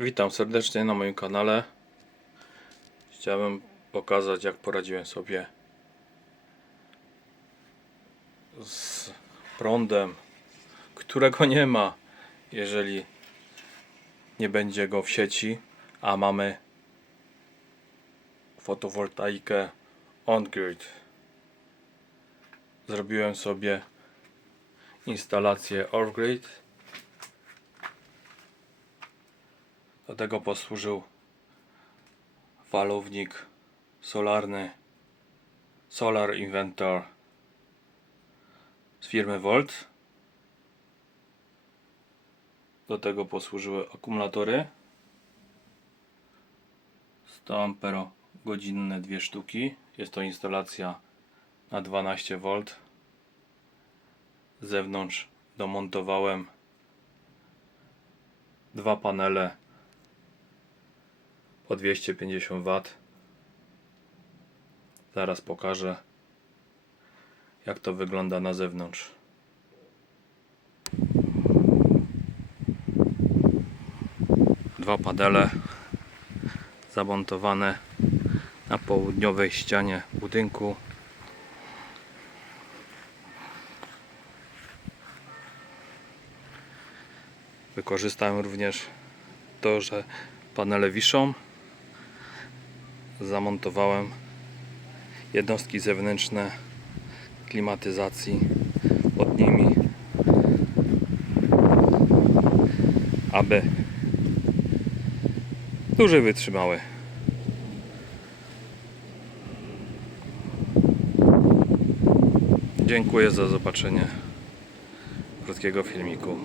Witam serdecznie na moim kanale. Chciałem pokazać jak poradziłem sobie z prądem, którego nie ma, jeżeli nie będzie go w sieci, a mamy fotowoltaikę on-grid. Zrobiłem sobie instalację off-grid Do tego posłużył falownik solarny Solar Inventor z firmy Volt. Do tego posłużyły akumulatory 100 ampero godzinne dwie sztuki. Jest to instalacja na 12 V. Z zewnątrz domontowałem dwa panele po 250 W. Zaraz pokażę jak to wygląda na zewnątrz. Dwa panele zamontowane na południowej ścianie budynku. Wykorzystałem również to, że panele wiszą zamontowałem jednostki zewnętrzne klimatyzacji pod nimi aby dłużej wytrzymały. Dziękuję za zobaczenie krótkiego filmiku